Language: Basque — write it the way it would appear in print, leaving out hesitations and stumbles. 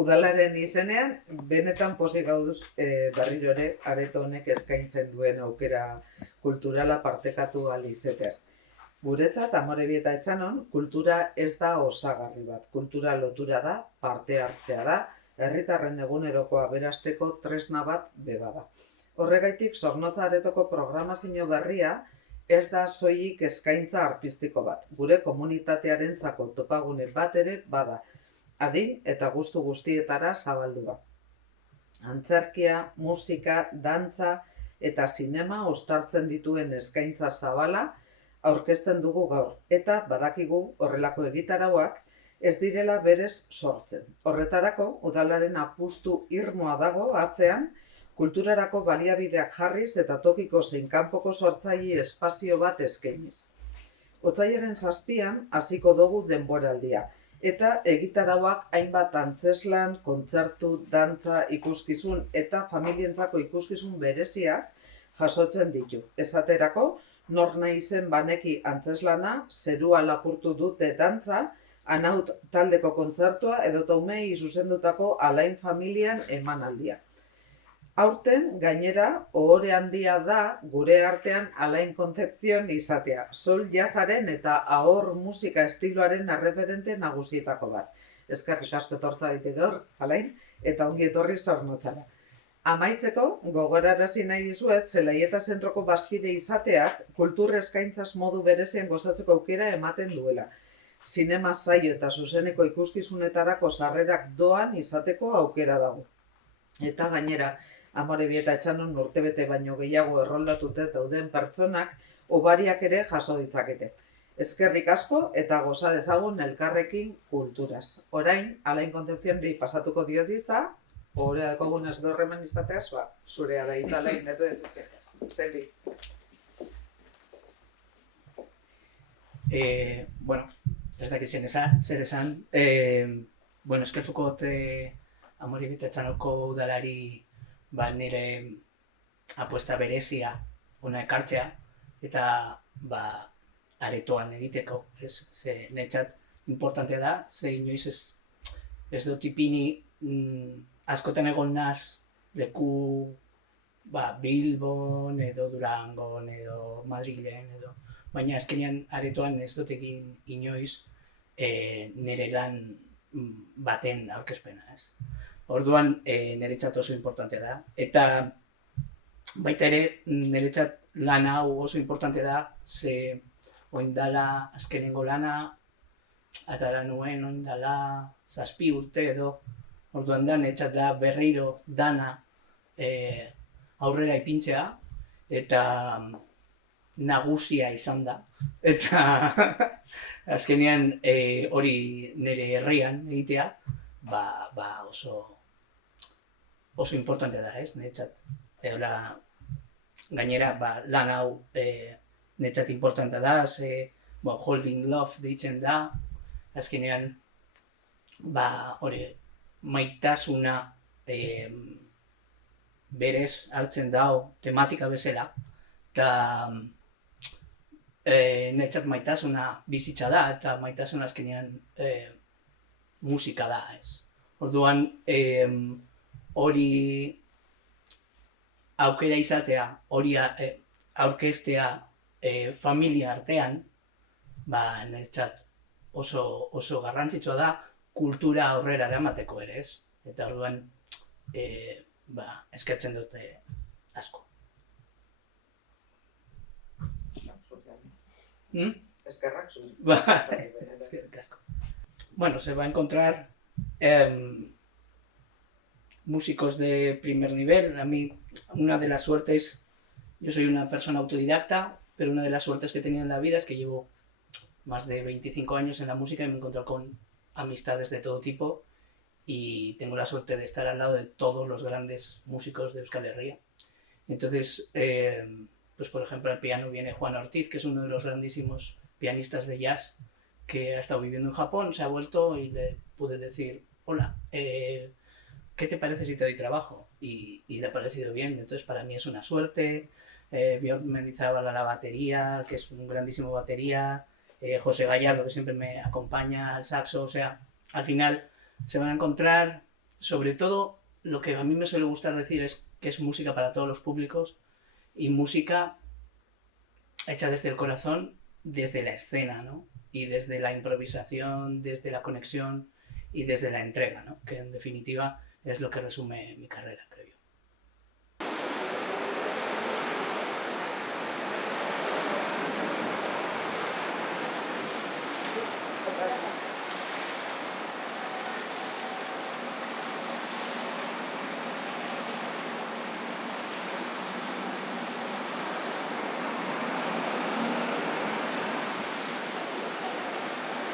Udalaren izenean, benetan pozik gauduz berriro ere areto honek eskaintzen duen aukera kulturala partekatu ahal izateaz. Guretzat, Amorebieta Etxanon, kultura ez da osagarri bat. Kultura lotura da, parte hartzea da, herritarren egunerokoa aberasteko tresna bat bada. Horregaitik, Zornotza Aretoko programazio berria ez da soilik eskaintza artistiko bat. Gure komunitatearentzako topagune bat ere bada. Adin eta gustu guztietara zabaldua. Antzerkia, musika, dantza eta zinema uztartzen dituen eskaintza zabala aurkezten dugu gaur. Eta badakigu horrelako egitarauak ez direla berez sortzen. Horretarako, udalaren apustu irmoa dago atzean, kulturarako baliabideak jarriz eta tokiko zein kanpoko sortzaile espazio bat eskainiz. Otsailaren 7an hasiko dugu denboraldia. Eta egitarauak hainbat antzeslan, kontzertu, dantza, ikuskizun eta familientzako ikuskizun bereziak jasotzen ditu. Esaterako, nor naizen baneki antzeslana, zerua lapurtu dute dantza, Anaut taldeko kontzertua edo umei zuzendutako Alain familian emanaldia. Aurten, gainera, ohore handia da gure artean Alain Concepción izatea, soul jazzaren eta ahor musika estiloaren erreferente nagusietako bat. Eskerrik asko etortzagatik gaur, Alain, eta ongi etorri Zornotzara. Amaitzeko, gogorarazi nahi dizuet, Zelaieta zentroko bazkide izateak kultur eskaintzaz modu berezian gozatzeko aukera ematen duela. Zinema saio eta zuzeneko ikuskizunetarako sarrerak doan izateko aukera dago. Eta gainera, Amorebieta Etxanon urtebete baino gehiago erroldatute dauden pertsonak obariak ere jaso ditzakete. Eskerrik asko eta goza dezagun elkarrekin kulturaz. Orain, Alain Concepciónri pasatuko dio ditza, ohore dakogun ez dorremen izateaz, zurea da Alain, ez ez, Zeli. Bueno, ez dakit zer esan. Eskertuko Amorebieta Etxanoko udalari nire apuesta berezia ona ekartzea eta aretoan egiteko, netzat importante da, ze inoiz ez dut ipini askotan egon naz leku Bilbon edo Durangon edo Madrilen edo, baina azkenean aretoan ez dut egin inoiz nire lan baten aurkezpena, ez? Orduan, niretzat oso importante da. Eta baita ere, niretzat lan hau oso importante da, ze oindala azkenengo lana, atara nuen oindala 7 urte edo, orduan da, niretzat da berriro dana aurrera ipintzea, eta nagusia izan da. Eta azkenean hori nire herrian egitea, oso importante da, ez, niretzat. Gainera, lan hau niretzat importante da, ze holding love deitzen da, azkenean, hori, maitasuna berez hartzen dau tematika bezala, eta niretzat maitasuna bizitza da, eta maitasuna azkenean musika da, ez. Orduan, hori aukera izatea, hori aurkeztea familia artean, niretzat oso garrantzitsua da kultura aurrera eramateko ere, ez? Eta orduan, eskertzen dute asko. Eskerrak zuen. Eskerrik asko. Bueno, se va a encontrar músicos de primer nivel. A mí, una de las suertes, yo soy una persona autodidacta, pero una de las suertes que he tenido en la vida es que llevo más de 25 años en la música y me he encontrado con amistades de todo tipo y tengo la suerte de estar al lado de todos los grandes músicos de Euskal Herria. Entonces, pues por ejemplo, al piano viene Juan Ortiz, que es uno de los grandísimos pianistas de jazz que ha estado viviendo en Japón, se ha vuelto y le pude decir, hola, ¿qué te parece si te doy trabajo? Y le ha parecido bien, entonces para mí es una suerte. Björn Mendizábal a la batería, que es un grandísimo batería, José Gallardo, que siempre me acompaña al saxo, o sea, al final se van a encontrar sobre todo, lo que a mí me suele gustar decir es que es música para todos los públicos y música hecha desde el corazón, desde la escena, ¿no? Y desde la improvisación, desde la conexión y desde la entrega, ¿no? Que en definitiva es lo que resume mi carrera.